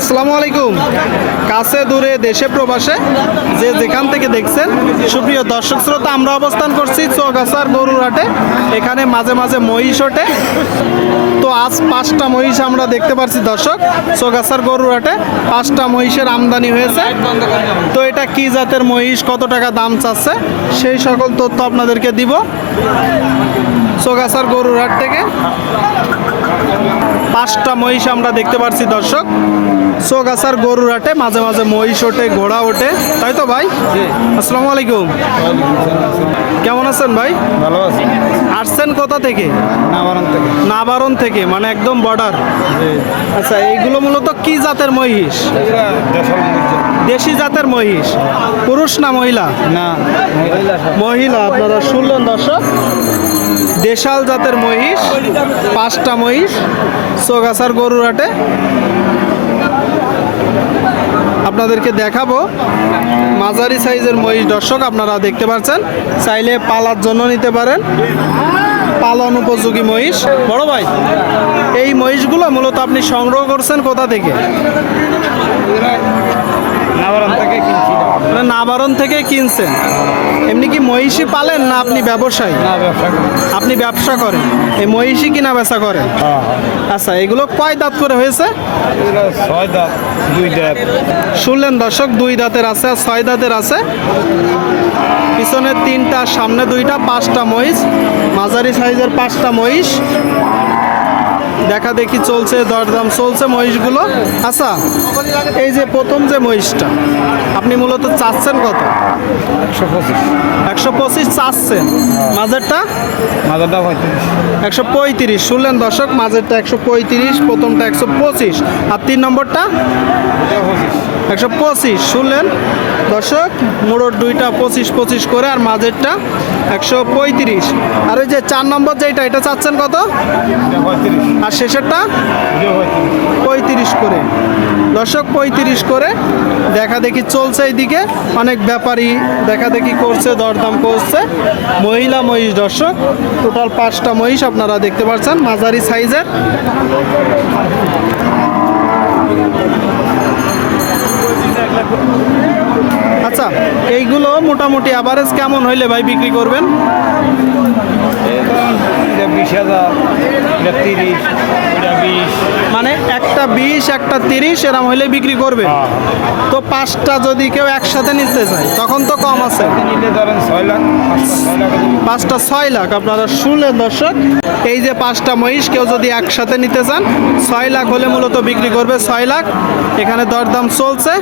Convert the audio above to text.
আসসালামু আলাইকুম। কাছে দূরে দেশে প্রবাসে যে যেখান থেকে দেখছেন, সুপ্রিয় দর্শক শ্রোতা, আমরা অবস্থান করছি চৌগাছার গরুরহাটে। এখানে মাঝে মাঝে মহিষ ওঠে। তো আজ পাঁচটা মহিষ আমরা দেখতে পাচ্ছি দর্শক, চৌগাছার গরুরহাটে। পাঁচটা মহিষের আমদানি হয়েছে। তো এটা কি জাতের মহিষ, কত টাকা দাম চাচ্ছে? সেই সকল তথ্য আপনাদেরকে দিব। চৌগাছার গরুরহাট থেকে। পাঁচটা মহিষ আমরা দেখতে পাচ্ছি দর্শক। চোগাছার গরুর হাটে মাঝে মাঝে মহিষ ওঠে ঘোড়া ওঠে। তাই তো ভাই? আসসালামু আলাইকুম। কেমন আছেন ভাই? ভালো আছি। আসছেন কোথা থেকে? নাবারণ থেকে। নাবারণ থেকে মানে একদম বর্ডার আচ্ছা এইগুলো মূলত কি জাতের মহিষ? দেশি জাতের মহিষ। পুরুষ না মহিলা? না মহিলা আপনারা শুনলেন দর্শক? দেশাল জাতের মহিষ পাঁচটা মহিষ চোগাছার গরুর হাটে। আপনাদেরকে দেখাবো মাঝারি সাইজের মহিষ। দর্শক আপনারা দেখতে পাচ্ছেন চাইলে পালার জন্য নিতে পারেন। পালন উপযোগী মহিষ। বড় ভাই এই মহিষগুলো মূলত আপনি সংগ্রহ করছেন কোথা থেকে? নাবারণ থেকে মানে নাবারণ থেকে কিনছেন। এমনি কি মহিষী পালেন না আপনি ব্যবসায়ী? না ব্যবসা আপনি ব্যবসা করেন। এই মহিষী কিনা বেচা করেন? হ্যাঁ আচ্ছা এগুলো কয় দাঁত করে হয়েছে? ছয় দাঁত দুই দাঁত। শুনলেন দর্শক দুই দাঁতের আছে আর ছয় দাঁতের আছে। পিছনে তিনটা সামনে দুইটা পাঁচটা মহিষ মাঝারি সাইজের পাঁচটা মহিষ। দেখা দেখি চলছে দরদাম চলছে মহিষগুলো। আচ্ছা এই যে প্রথম যে মহিষটা আপনি মূলত চাচ্ছেন কত? একশো পঁচিশ। একশো পঁচিশ চাচ্ছেন। মাঝেরটা? মাদারটা পঁয়ত্রিশ। একশো পঁয়ত্রিশ। শুনলেন দর্শক মাঝেরটা একশো পঁয়ত্রিশ প্রথমটা একশো পঁচিশ। আর তিন নম্বরটা? একশো পঁচিশ। শুনলেন দর্শক মোড়োর দুইটা পঁচিশ পঁচিশ করে আর মাঝেরটা একশো পঁয়ত্রিশ। আর ওই যে চার নম্বর যেটা এটা চাচ্ছেন কত? আর শেষেরটা পঁয়ত্রিশ করে। দর্শক, পঁয়ত্রিশ করে। দেখা দেখি চলছে এইদিকে অনেক ব্যাপারী দেখা দেখি করছে, দরদাম করছে। মহিলা মহিষ, দর্শক। টোটাল পাঁচটা মহিষ আপনারা দেখতে পাচ্ছেন, মাঝারি সাইজের। আচ্ছা এইগুলো মোটামুটি অ্যাভারেজ কেমন হইলে ভাই বিক্রি করবেন? বিশ হাজার। তিরিশ এটা বিশ। মানে একটা বিশ একটা তিরিশ এরম হইলে বিক্রি করবে। হ্যাঁ। তো পাঁচটা যদি কেউ একসাথে নিতে চায় তখন তো কম আছে। নিলে ধরেন ছয় লাখ পাঁচটা ছয় লাখ পাঁচটা ছয় লাখ আপনারা শুনলেন দর্শক এই যে পাঁচটা মহিষ কেউ যদি একসাথে নিতে চান ছয় লাখ হলে মূলত বিক্রি করবে ছয় লাখ। এখানে দরদাম চলছে।